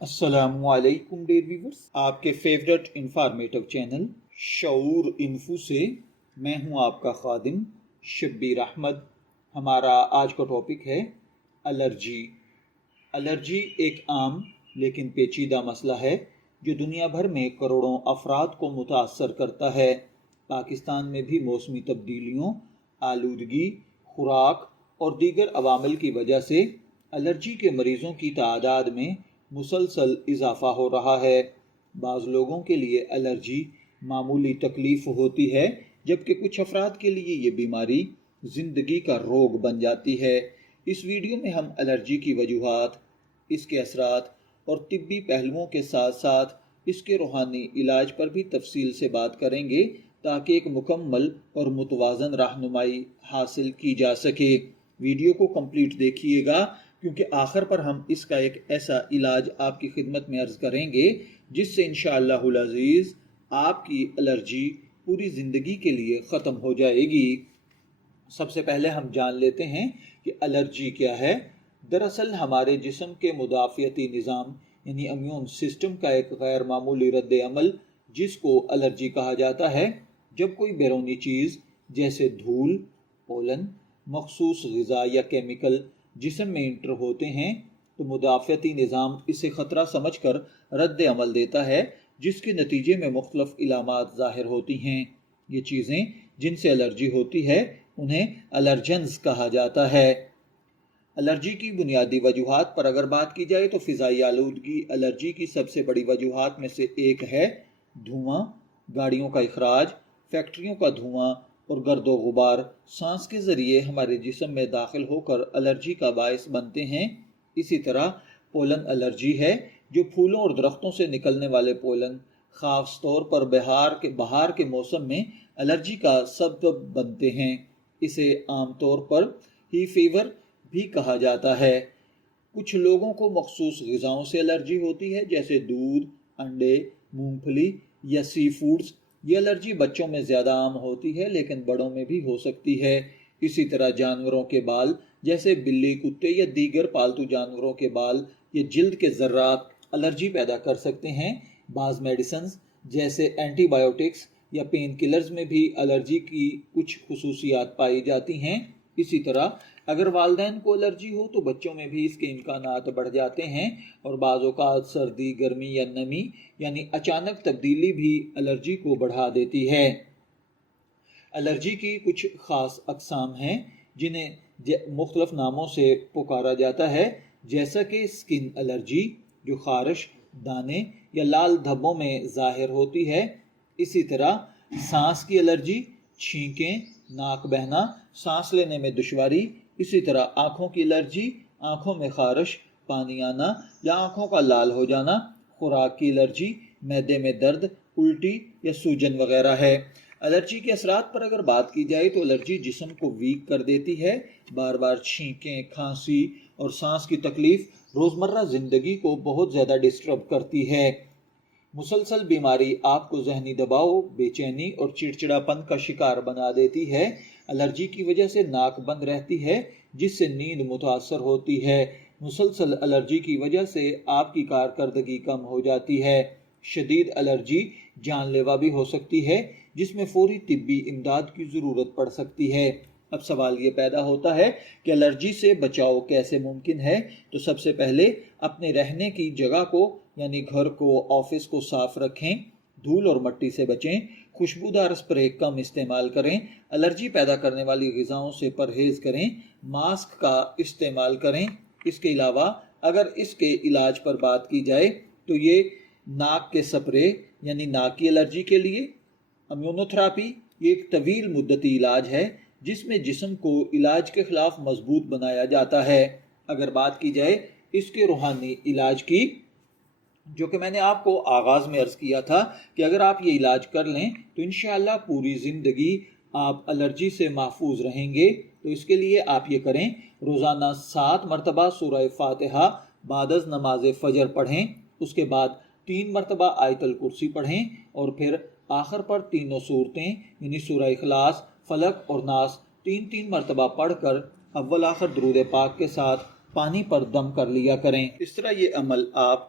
السلام علیکم dear viewers, آپ کے فیورٹ انفارمیٹو چینل شعور انفو سے میں ہوں آپ کا خادم شبیر احمد۔ ہمارا آج کا ٹاپک ہے الرجی۔ الرجی ایک عام لیکن پیچیدہ مسئلہ ہے جو دنیا بھر میں کروڑوں افراد کو متاثر کرتا ہے۔ پاکستان میں بھی موسمی تبدیلیوں، آلودگی، خوراک اور دیگر عوامل کی وجہ سے الرجی کے مریضوں کی تعداد میں مسلسل اضافہ ہو رہا ہے۔ بعض لوگوں کے لیے الرجی معمولی تکلیف ہوتی ہے، جبکہ کچھ افراد کے لیے یہ بیماری زندگی کا روگ بن جاتی ہے۔ اس ویڈیو میں ہم الرجی کی وجوہات، اس کے اثرات اور طبی پہلوؤں کے ساتھ ساتھ اس کے روحانی علاج پر بھی تفصیل سے بات کریں گے تاکہ ایک مکمل اور متوازن رہنمائی حاصل کی جا سکے۔ ویڈیو کو کمپلیٹ دیکھیے گا کیونکہ آخر پر ہم اس کا ایک ایسا علاج آپ کی خدمت میں عرض کریں گے جس سے انشاءاللہ العزیز آپ کی الرجی پوری زندگی کے لیے ختم ہو جائے گی۔ سب سے پہلے ہم جان لیتے ہیں کہ الرجی کیا ہے۔ دراصل ہمارے جسم کے مدافعتی نظام یعنی امیون سسٹم کا ایک غیر معمولی رد عمل جس کو الرجی کہا جاتا ہے۔ جب کوئی بیرونی چیز جیسے دھول، پولن، مخصوص غذا یا کیمیکل جسم میں انٹر ہوتے ہیں تو مدافعتی نظام اسے خطرہ سمجھ کر رد عمل دیتا ہے، جس کے نتیجے میں مختلف علامات ظاہر ہوتی ہیں۔ یہ چیزیں جن سے الرجی ہوتی ہے انہیں الرجنز کہا جاتا ہے۔ الرجی کی بنیادی وجوہات پر اگر بات کی جائے تو فضائی آلودگی الرجی کی سب سے بڑی وجوہات میں سے ایک ہے۔ دھواں، گاڑیوں کا اخراج، فیکٹریوں کا دھواں اور گرد و غبار سانس کے ذریعے ہمارے جسم میں داخل ہو کر الرجی کا باعث بنتے ہیں۔ اسی طرح پولن الرجی ہے جو پھولوں اور درختوں سے نکلنے والے پولن خاص طور پر بہار کے موسم میں الرجی کا سبب بنتے ہیں۔ اسے عام طور پر ہی فیور بھی کہا جاتا ہے۔ کچھ لوگوں کو مخصوص غذاؤں سے الرجی ہوتی ہے جیسے دودھ، انڈے، مونگ پھلی یا سی فوڈز۔ یہ الرجی بچوں میں زیادہ عام ہوتی ہے لیکن بڑوں میں بھی ہو سکتی ہے۔ اسی طرح جانوروں کے بال جیسے بلی، کتے یا دیگر پالتو جانوروں کے بال یا جلد کے ذرات الرجی پیدا کر سکتے ہیں۔ بعض میڈیسنز جیسے اینٹی بائیوٹکس یا پین کلرز میں بھی الرجی کی کچھ خصوصیات پائی جاتی ہیں۔ اسی طرح اگر والدین کو الرجی ہو تو بچوں میں بھی اس کے امکانات بڑھ جاتے ہیں اور بعض اوقات سردی، گرمی یا نمی یعنی اچانک تبدیلی بھی الرجی کو بڑھا دیتی ہے۔ الرجی کی کچھ خاص اقسام ہیں جنہیں مختلف ناموں سے پکارا جاتا ہے، جیسا کہ اسکن الرجی جو خارش، دانے یا لال دھبوں میں ظاہر ہوتی ہے۔ اسی طرح سانس کی الرجی، چھینکیں، ناک بہنا، سانس لینے میں دشواری۔ اسی طرح آنکھوں کی الرجی، آنکھوں میں خارش، پانی آنا یا آنکھوں کا لال ہو جانا۔ خوراک کی الرجی، معدے میں درد، الٹی یا سوجن وغیرہ ہے۔ الرجی کے اثرات پر اگر بات کی جائے تو الرجی جسم کو ویک کر دیتی ہے۔ بار بار چھینکیں، کھانسی اور سانس کی تکلیف روزمرہ زندگی کو بہت زیادہ ڈسٹرب کرتی ہے۔ مسلسل بیماری آپ کو ذہنی دباؤ، بے چینی اور چڑچڑاپن کا شکار بنا دیتی ہے۔ الرجی کی وجہ سے ناک بند رہتی ہے جس سے نیند متاثر ہوتی ہے۔ مسلسل الرجی کی وجہ سے آپ کی کارکردگی کم ہو جاتی ہے۔ شدید الرجی جان لیوا بھی ہو سکتی ہے جس میں فوری طبی امداد کی ضرورت پڑ سکتی ہے۔ اب سوال یہ پیدا ہوتا ہے کہ الرجی سے بچاؤ کیسے ممکن ہے؟ تو سب سے پہلے اپنے رہنے کی جگہ کو یعنی گھر کو، آفس کو صاف رکھیں، دھول اور مٹی سے بچیں، خوشبودار اسپرے کم استعمال کریں، الرجی پیدا کرنے والی غذاؤں سے پرہیز کریں، ماسک کا استعمال کریں۔ اس کے علاوہ اگر اس کے علاج پر بات کی جائے تو یہ ناک کے سپرے یعنی ناک کی الرجی کے لیے امیونوتھراپی یہ ایک طویل مدتی علاج ہے جس میں جسم کو علاج کے خلاف مضبوط بنایا جاتا ہے۔ اگر بات کی جائے اس کے روحانی علاج کی، جو کہ میں نے آپ کو آغاز میں عرض کیا تھا کہ اگر آپ یہ علاج کر لیں تو انشاءاللہ پوری زندگی آپ الرجی سے محفوظ رہیں گے۔ تو اس کے لیے آپ یہ کریں، روزانہ 7 مرتبہ سورہ فاتحہ بعد از نماز فجر پڑھیں، اس کے بعد 3 مرتبہ آیت الکرسی پڑھیں اور پھر آخر پر تینوں صورتیں یعنی سورہ اخلاص، فلق اور ناس 3 مرتبہ پڑھ کر اول آخر درود پاک کے ساتھ پانی پر دم کر لیا کریں۔ اس طرح یہ عمل آپ